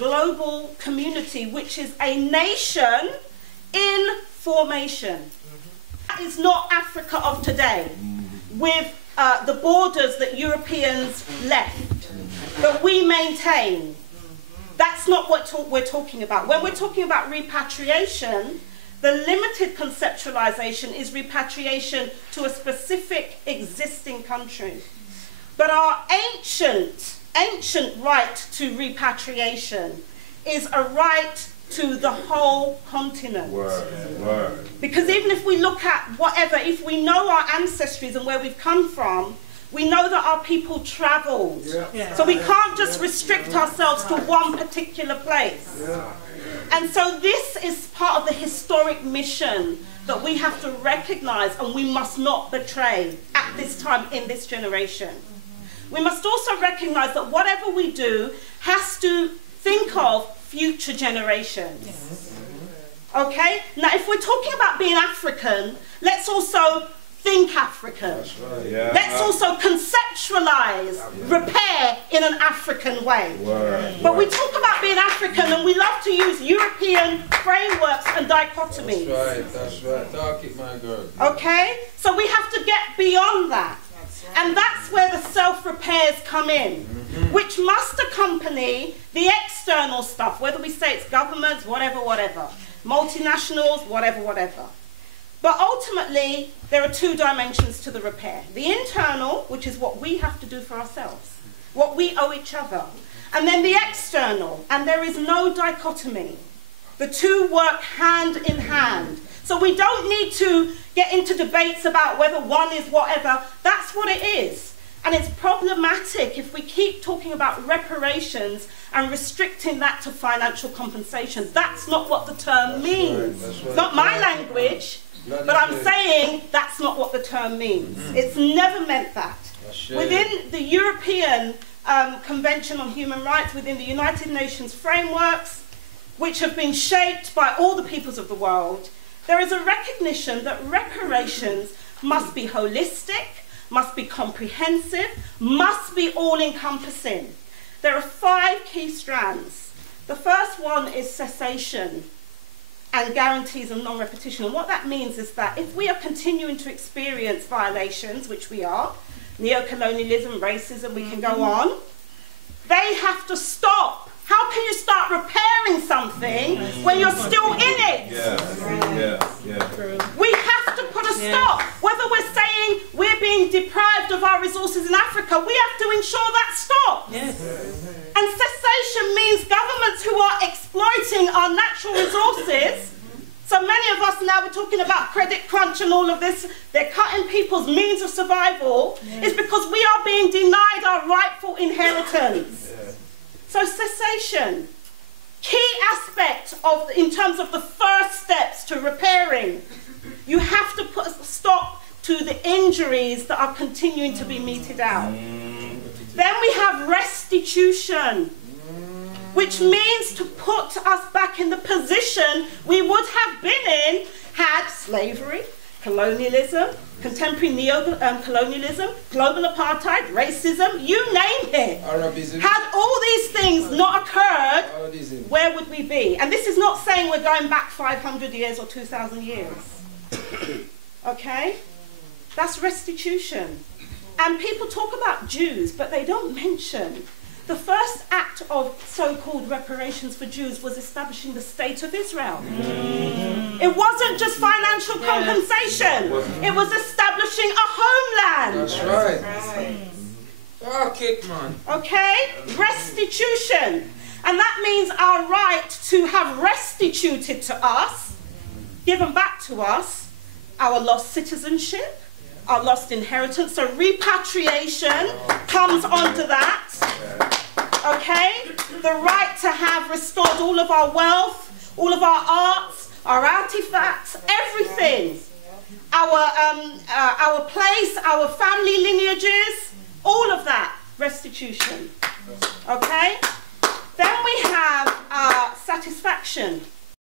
global community, which is a nation in formation. That is not Africa of today, with the borders that Europeans left, that we maintain. That's not what we're talking about. When we're talking about repatriation, the limited conceptualization is repatriation to a specific existing country. But our ancient right to repatriation is a right to the whole continent. Word. Because even if we look at whatever, if we know our ancestries and where we've come from, we know that our people traveled. Yeah. So we can't just restrict ourselves to one particular place. Yeah. And so this is part of the historic mission that we have to recognize and we must not betray at this time in this generation. We must also recognize that whatever we do has to think of future generations. Yes. Okay? Now, if we're talking about being African, let's also think African. That's right. Yeah. Let's also conceptualize repair in an African way. Word. But we talk about being African and we love to use European frameworks and dichotomies. That's right. Dark it, my girl. Okay? So we have to get beyond that. And that's where the self-repairs come in, which must accompany the external stuff, whether we say it's governments, whatever, multinationals, whatever. But ultimately, there are two dimensions to the repair. The internal, which is what we have to do for ourselves, what we owe each other. And then the external, and there is no dichotomy. The two work hand in hand. So we don't need to get into debates about whether one is whatever. That's what it is. And it's problematic if we keep talking about reparations and restricting that to financial compensation. That's not what the term means. That's right. It's not my language, but I'm saying that's not what the term means. It's never meant that. Within the European Convention on Human Rights, within the United Nations frameworks, which have been shaped by all the peoples of the world, there is a recognition that reparations must be holistic, must be comprehensive, must be all-encompassing. There are 5 key strands. The first one is cessation and guarantees of non-repetition. And what that means is that if we are continuing to experience violations, which we are, neo-colonialism, racism, we can go on, they have to stop. How can you start repairing something when you're still in it? We have to put a stop. Whether we're saying we're being deprived of our resources in Africa, we have to ensure that stops. And cessation means governments who are exploiting our natural resources. So many of us now, we're talking about credit crunch and all of this, they're cutting people's means of survival. It's because we are being denied our rightful inheritance. So cessation, key aspect of, in terms of the first steps to repairing, you have to put a stop to the injuries that are continuing to be meted out. Then we have restitution, which means to put us back in the position we would have been in had slavery, colonialism, contemporary neo-colonialism, global apartheid, racism, you name it. Arabism. Had all these things not occurred, where would we be? And this is not saying we're going back 500 years or 2,000 years. Okay? That's restitution. And people talk about Jews, but they don't mention the first act of so-called reparations for Jews was establishing the State of Israel. It wasn't just financial compensation. It was establishing a homeland. That's right. Oh, kick, man. Okay? Restitution. And that means our right to have restituted to us, given back to us, our lost citizenship, our lost inheritance. So repatriation comes onto that. Okay? The right to have restored all of our wealth, all of our arts, our artifacts, everything. Our place, our family lineages, all of that, restitution. Okay? Then we have satisfaction.